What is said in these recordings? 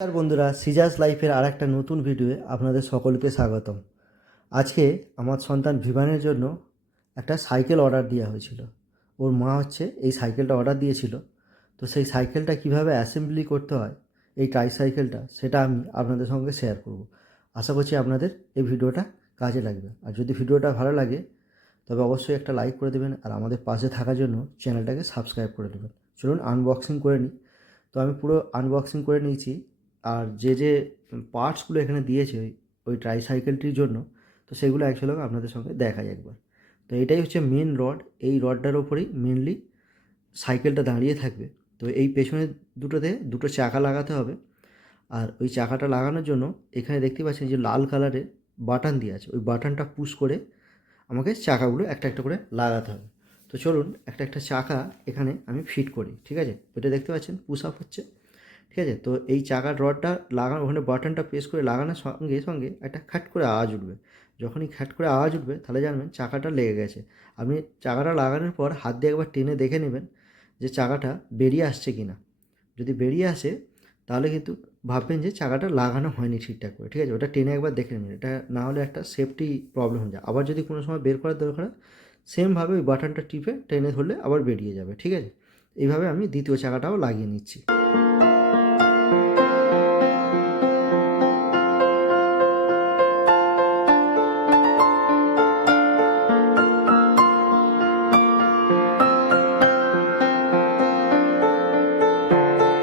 নমস্কার বন্ধুরা, সিজাস লাইফের আর একটা নতুন ভিডিওয়ে আপনাদের সকলকে স্বাগতম। আজকে আমার সন্তান ভিভানের জন্য একটা সাইকেল অর্ডার দেওয়া হয়েছিল। ওর মা এই সাইকেলটা অর্ডার দিয়েছিল। তো সেই সাইকেলটা কিভাবে অ্যাসেম্বলি করতে হয়, এই ট্রাইসাইকেলটা, সেটা আমি আপনাদের সঙ্গে শেয়ার করব। আশা করছি আপনাদের এই ভিডিওটা কাজে লাগবে। আর যদি ভিডিওটা ভালো লাগে তবে অবশ্যই একটা লাইক করে দেবেন, আর আমাদের পাশে থাকার জন্য চ্যানেলটাকে সাবস্ক্রাইব করে দেবেন। চলুন আনবক্সিং করে নিই। তো আমি পুরো আনবক্সিং করে নিয়েছি। আর যে পার্টসগুলো এখানে দিয়েছে ওই ট্রাইসাইকেলটির জন্য, তো সেগুলো অ্যাকচুয়ালি আপনাদের সঙ্গে দেখাই একবার। তো এটাই হচ্ছে মেন রড। এই রডটার ওপরেই মেনলি সাইকেলটা দাঁড়িয়ে থাকবে। তো এই পেছনের দুটো চাকা লাগাতে হবে। আর ওই চাকাটা লাগানোর জন্য এখানে দেখতে পাচ্ছেন যে লাল কালারের বাটন দেওয়া আছে। ওই বাটনটা পুশ করে আমাকে চাকাগুলো একটা একটা করে লাগাতে হবে। তো চলুন একটা একটা চাকা এখানে আমি ফিট করি। ঠিক আছে, এটা দেখতে পাচ্ছেন পুশ আপ হচ্ছে। ঠিক আছে, তো এই চাকার রডটা লাগানো, ওখানে বাটনটা প্রেস করে লাগানোর সঙ্গে সঙ্গে একটা খ্যাট করে আওয়াজ উঠবে। যখনই খ্যাট করে আওয়াজ উঠবে তাহলে জানবেন চাকাটা লেগে গেছে। আপনি চাকাটা লাগানোর পর হাত দিয়ে একবার টেনে দেখে নেবেন যে চাকাটা বেরিয়ে আসছে কি না। যদি বেরিয়ে আসে তাহলে কিন্তু ভাববেন যে চাকাটা লাগানো হয়নি ঠিকঠাক করে। ঠিক আছে, ওটা টেনে একবার দেখে নেবেন। এটা না হলে একটা সেফটি প্রবলেম হয়ে যায়। আবার যদি কোনো সময় বের করার দরকার হয়, সেমভাবে ওই বাটনটা টিপে টেনে ধরলে আবার বেরিয়ে যাবে। ঠিক আছে, এইভাবে আমি দ্বিতীয় চাকাটাও লাগিয়ে নিচ্ছি।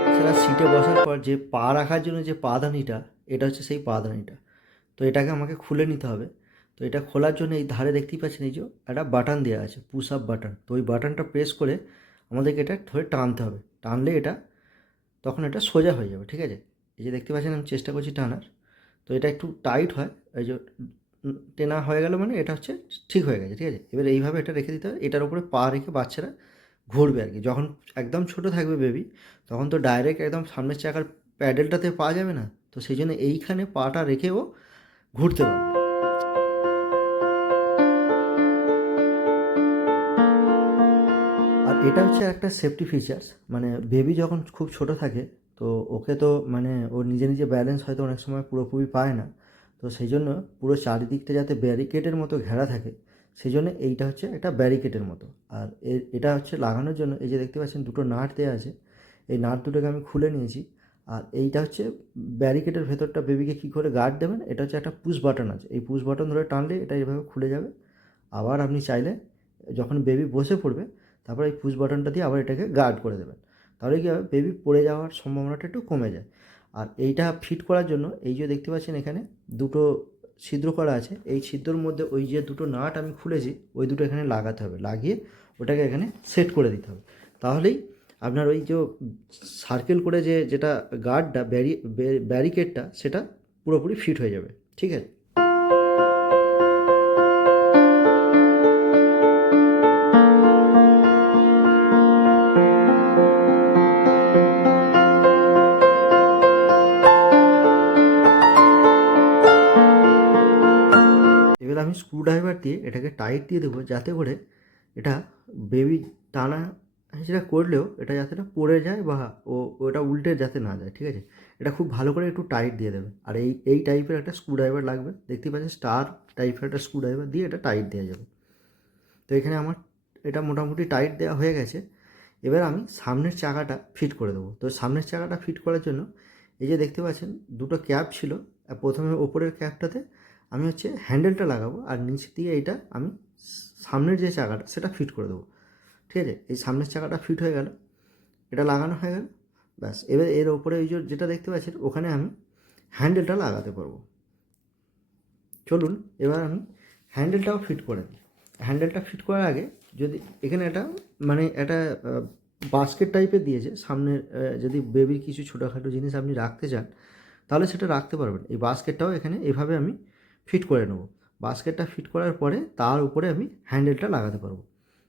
এছাড়া সিটে বসার পর যে পা রাখার জন্য যে পাদানিটা, এটা হচ্ছে সেই পাদানিটা। তো এটাকে আমাকে খুলে নিতে হবে। তো এটা খোলার জন্য এই ধারে দেখতেই পাচ্ছেন এই যে একটা বাটন দেওয়া আছে, পুশ আপ বাটন। তো ওই বাটনটা প্রেস করে আমাদেরকে এটা ধরে টানতে হবে। টানলে এটা তখন এটা সোজা হয়ে যাবে। ঠিক আছে, এই যে দেখতে পাচ্ছেন আমি চেষ্টা করছি টানার। তো এটা একটু টাইট হয়, এই যে টেনা হয়ে গেল মানে এটা হচ্ছে ঠিক হয়ে গেছে। ঠিক আছে, এবার এইভাবে এটা রেখে দিতে হবে। এটার উপরে পা রেখে বাচ্চারা ঘুরবে আর কি। যখন একদম ছোট থাকবে বেবি, তখন তো ডাইরেক্ট একদম সামনের চাকার প্যাডেলটাতে পাওয়া যাবে না। তো সেই জন্য এইখানে পাটা রেখেও ঘুরতে পারবে। আর এটা হচ্ছে একটা সেফটি ফিচার্স। মানে বেবি যখন খুব ছোট থাকে, তো ওকে তো মানে ও নিজে নিজে ব্যালেন্স হয়তো অনেক সময় পুরোপুরি পায় না। তো সেই জন্য পুরো চারিদিকটা যাতে ব্যারিকেডের মতো ঘেরা থাকে, সেই জন্য এইটা হচ্ছে একটা ব্যারিকেডের মতো। আর এটা হচ্ছে লাগানোর জন্য এই যে দেখতে পাচ্ছেন দুটো নাট দেওয়া আছে। এই নাট দুটোকে আমি খুলে নিয়েছি। আর এইটা হচ্ছে ব্যারিকেডের ভেতরটা বেবিকে কী করে গার্ড দেবেন, এটা হচ্ছে একটা পুশ বাটন আছে। এই পুশ বাটন ধরে টানলে এটা এভাবে খুলে যাবে। আবার আপনি চাইলে যখন বেবি বসে পড়বে, তারপর এই পুশ বাটনটা দিয়ে আবার এটাকে গার্ড করে দেবেন। তাহলে কী হবে, বেবি পড়ে যাওয়ার সম্ভাবনাটা একটু কমে যায়। আর এইটা ফিট করার জন্য এই যে দেখতে পাচ্ছেন এখানে দুটো ছিদ্র করা আছে। এই ছিদ্রর মধ্যে ওই যে দুটো নাট আমি খুলেছি, ওই দুটো এখানে লাগাতে হবে। লাগিয়ে ওটাকে এখানে সেট করে দিতে হবে। তাহলেই আপনার ওই যে সার্কেল করে যেটা গার্ডটা ব্যারিকেডটা, সেটা পুরোপুরি ফিট হয়ে যাবে। ঠিক আছে, এবার আমি স্ক্রুড্রাইভার দিয়ে এটাকে টাইট দিয়ে দেবো, যাতে করে এটা বেবি টানা সেটা করলেও এটা যাতে না পড়ে যায়, বা ওটা উল্টে যাতে না যায়। ঠিক আছে, এটা খুব ভালো করে একটু টাইট দিয়ে দেবে। আর এই টাইপের একটা স্ক্রুড্রাইভার লাগবে। দেখতেই পাচ্ছেন স্টার টাইপের একটা স্ক্রুড্রাইভার দিয়ে এটা টাইট দেওয়া যাবে। তো এখানে আমার এটা মোটামুটি টাইট দেওয়া হয়ে গেছে। এবার আমি সামনের চাকাটা ফিট করে দেবো। তো সামনের চাকাটা ফিট করার জন্য এই যে দেখতে পাচ্ছেন দুটো ক্যাপ ছিল। প্রথমে ওপরের ক্যাপটাতে আমি হ্যান্ডেলটা লাগাবো, আর নিচ দিয়ে এইটা আমি সামনের যে চাকাটা সেটা ফিট করে দেবো। ঠিক আছে, এই সামনের চাকাটা ফিট হয়ে গেল, এটা লাগানো হয়ে গেল। ব্যাস, এবার এর ওপরে এই যে যেটা দেখতে পাচ্ছেন ওখানে আমি হ্যান্ডেলটা লাগাতে পারবো। চলুন এবার আমি হ্যান্ডেলটাও ফিট করে দিই। হ্যান্ডেলটা ফিট করার আগে যদি এখানে একটা মানে একটা বাস্কেট টাইপের দিয়েছে সামনের, যদি বেবির কিছু ছোটোখাটো জিনিস আপনি রাখতে চান তাহলে সেটা রাখতে পারবেন। এই বাস্কেটটাও এখানে এভাবে আমি ফিট করে নেব। বাস্কেটটা ফিট করার পরে তার উপরে আমি হ্যান্ডেলটা লাগাতে পারবো।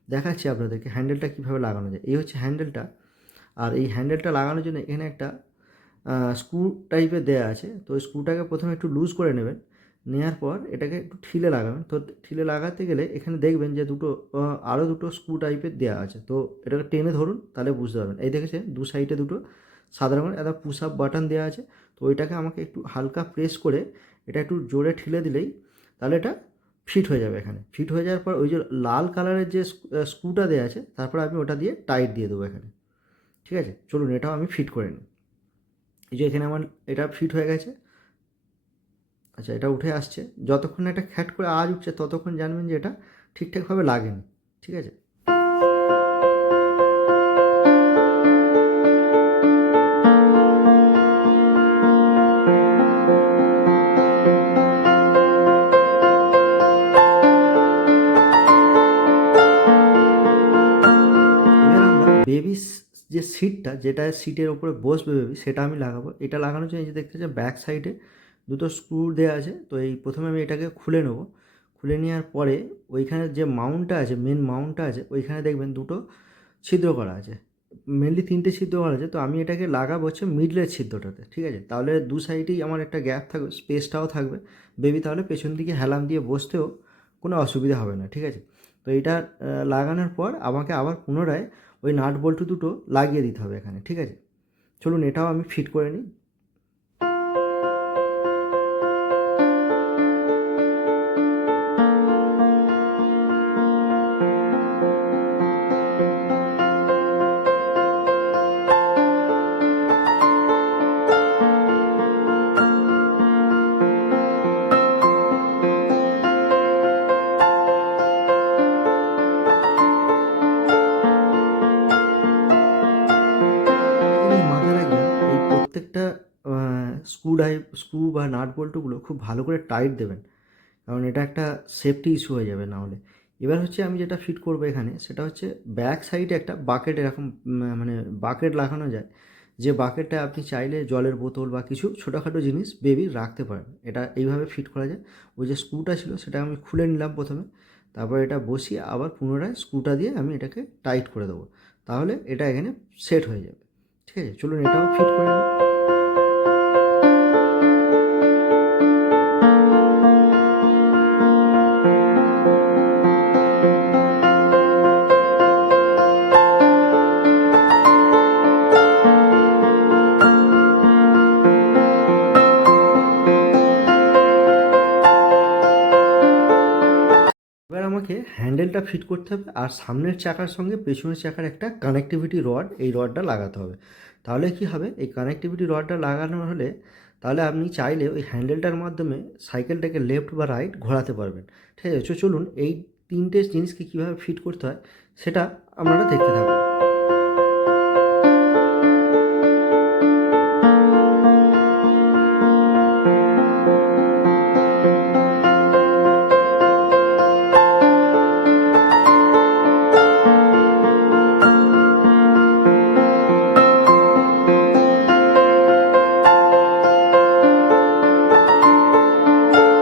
দেখাচ্ছি আপনাদেরকে হ্যান্ডেলটা কীভাবে লাগানো যায়। এই হচ্ছে হ্যান্ডেলটা। আর এই হ্যান্ডেলটা লাগানোর জন্য এখানে একটা স্ক্রু টাইপের দেওয়া আছে। তো ওই স্ক্রুটাকে প্রথমে একটু লুজ করে নেবেন। নেওয়ার পর এটাকে একটু ঠিলে লাগাবেন। তো ঠিলে লাগাতে গেলে এখানে দেখবেন যে আরও দুটো স্ক্রু টাইপের দেওয়া আছে। তো এটাকে টেনে ধরুন, তাহলে বুঝতে পারবেন। এই দেখেছেন দু সাইডে দুটো সাদা রঙের একটা পুশ আপ বাটন দেওয়া আছে। তো ওইটাকে আমাকে একটু হালকা প্রেস করে এটা একটু জোরে ঠেলে দিলেই তাহলে এটা ফিট হয়ে যাবে। এখানে ফিট হয়ে যাওয়ার পর ওই যে লাল কালারের যে স্ক্রুটা দেওয়া আছে, তারপর আমি ওটা দিয়ে টাইট দিয়ে দেবো এখানে। ঠিক আছে, চলুন এটাও আমি ফিট করে নিই। এই যে এখানে আমার এটা ফিট হয়ে গেছে। আচ্ছা, এটা উঠে আসছে। যতক্ষণ এটা খ্যাট করে আওয়াজ উঠছে ততক্ষণ জানবেন যে এটা ঠিকঠাকভাবে লাগেনি। ঠিক আছে, এবার আমরা বেবি যে সিটটা, যেটা সিটের ওপরে বসবে বেবি, সেটা আমি লাগাবো। এটা লাগানোর জন্য এই যে দেখতে পাচ্ছেন ব্যাক সাইডে দুটো স্ক্রু দেওয়া আছে। তো এই প্রথমে আমি এটাকে খুলে নেব। খুলে নেওয়ার পরে ওইখানে যে মাউন্টটা আছে, মেন মাউন্টটা আছে, ওইখানে দেখবেন দুটো ছিদ্র করা আছে। মেনলি 3টে ছিদ্র করা আছে। তো আমি এটাকে লাগাবো হচ্ছে মিডলের ছিদ্রটাতে। ঠিক আছে, তাহলে দু সাইডেই আমার একটা গ্যাপ থাকবে, স্পেসটাও থাকবে। বেবি তাহলে পেছন দিকে হেলান দিয়ে বসতেও কোনো অসুবিধা হবে না। ঠিক আছে, তো এটা লাগানোর পর আমাকে আবার পুনরায় ওই নাট বল্টু দুটো লাগিয়ে দিতে হবে এখানে। ঠিক আছে, চলুন এটাও আমি ফিট করে নিই। একটা জিনিস মাথায় রাখবেন, এই প্রত্যেকটা স্ক্রু বা নাট বল্টুগুলো খুব ভালো করে টাইট দেবেন, কারণ এটা একটা সেফটি ইস্যু হয়ে যাবে না হলে। এবার হচ্ছে আমি যেটা ফিট করবো এখানে, সেটা হচ্ছে ব্যাক সাইডে একটা বাকেট, এরকম মানে বাকেট লাগানো যায়, যে বাকেটটা আপনি চাইলে জলের বোতল বা কিছু ছোটোখাটো জিনিস বেবি রাখতে পারেন। এটা এইভাবে ফিট করা যায়। ওই যে স্ক্রুটা ছিল সেটা আমি খুলে নিলাম প্রথমে, তারপর এটা বসিয়ে আবার পুনরায় স্ক্রুটা দিয়ে আমি এটাকে টাইট করে দেবো, তাহলে এটা এখানে সেট হয়ে যাবে। ঠিক আছে, চলুন এটাও ফিট করে নিই। এবার আমাকে হ্যান্ডেলটা ফিট করতে হবে, আর সামনের চাকার সঙ্গে পেছনের চাকার একটা কানেক্টিভিটি রড, এই রডটা লাগাতে হবে। তাহলে কি হবে, এই কানেক্টিভিটি রডটা লাগানো হলে তাহলে আপনি চাইলে ওই হ্যান্ডেলটার মাধ্যমে সাইকেলটাকে লেফট বা রাইট ঘোরাতে পারবেন। ঠিক আছে, চলুন এই 3টে জিনিসকে কীভাবে ফিট করতে হয় সেটা আপনারা দেখতে থাকুন।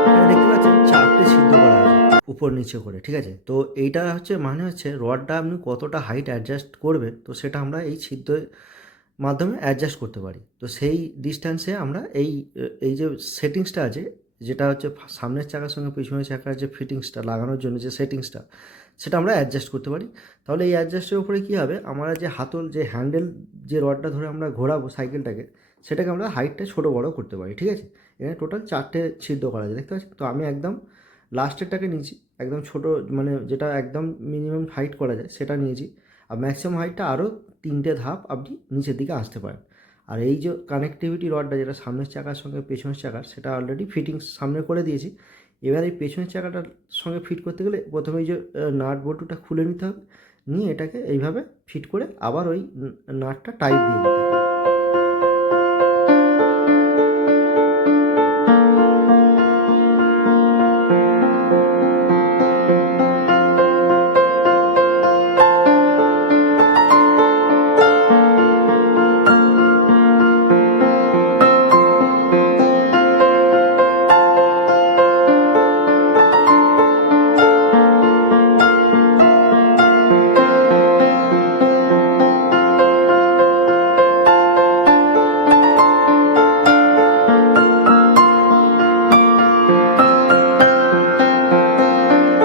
এখানে দেখতে পাচ্ছেন 4টে ছিদ্র করা আছে উপর নিচে করে। ঠিক আছে, তো এইটা হচ্ছে মানে হচ্ছে রডটা আপনি কতটা হাইট অ্যাডজাস্ট করবেন, তো সেটা আমরা এই ছিদ্রের মাধ্যমে অ্যাডজাস্ট করতে পারি। তো সেই ডিস্ট্যান্সে আমরা এই যে সেটিংসটা আছে, যেটা হচ্ছে সামনের চাকার সঙ্গে পিছনের চাকার যে ফিটিংসটা লাগানোর জন্য যে সেটিংসটা, সেটা আমরা অ্যাডজাস্ট করতে পারি। তাহলে এই অ্যাডজাস্টের উপরে কী হবে, আমরা যে হাতল যে হ্যান্ডেল যে রডটা ধরে আমরা ঘোরাবো সাইকেলটাকে, সেটাকে আমরা হাইটটা ছোটো বড়ো করতে পারি। ঠিক আছে, এখানে টোটাল 4টে ছিদ্র করা আছে, দেখতে পাচ্ছি। তো আমি একদম লাস্টেরটাকে নিয়েছি, একদম ছোটো, মানে যেটা একদম মিনিমাম হাইট করা যায় সেটা নিয়েছি। আর ম্যাক্সিমাম হাইটটা আরও 3টে ধাপ আপনি নিচের দিকে আসতে পারেন। আর এই যে কানেক্টিভিটি রডটা, যেটা সামনের চাকার সঙ্গে পেছনের চাকার, সেটা অলরেডি ফিটিংস সামনে করে দিয়েছি। এবার এই পেছনের চাকাটার সঙ্গে ফিট করতে গেলে প্রথমে এই যে নাট বল্টুটা খুলে নিতে হবে, নিয়ে এটাকে এইভাবে ফিট করে আবার ওই নাটটা টাইট দিয়ে দিতে হবে।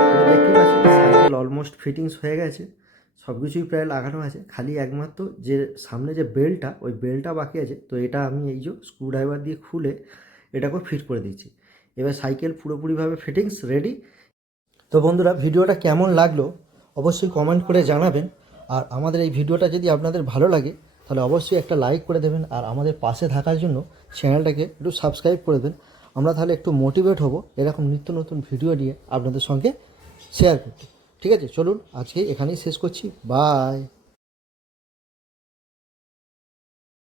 এবার দেখতে পাচ্ছেন সাইকেল অলমোস্ট ফিটিংস হয়ে গেছে, সব কিছুই প্রায় লাগানো আছে, খালি একমাত্র যে সামনে যে বেল্টটা ওই বেল্টটা বাকি আছে। তো এটা আমি এই যে স্ক্রুড্রাইভার দিয়ে খুলে এটাকে ফিট করে দিচ্ছি। এবার সাইকেল পুরোপুরিভাবে ফিটিংস রেডি। তো বন্ধুরা, ভিডিওটা কেমন লাগলো অবশ্যই কমেন্ট করে জানাবেন। আর আমাদের এই ভিডিওটা যদি আপনাদের ভালো লাগে তাহলে অবশ্যই একটা লাইক করে দেবেন, আর আমাদের পাশে থাকার জন্য চ্যানেলটাকে একটু সাবস্ক্রাইব করে দেবেন। আমরা তাহলে একটু মোটিভেট হব এরকম নিত্য নতুন ভিডিও নিয়ে আপনাদের সঙ্গে শেয়ার করতে। ঠিক আছে, চলুন আজকে এখানেই শেষ করছি। বাই।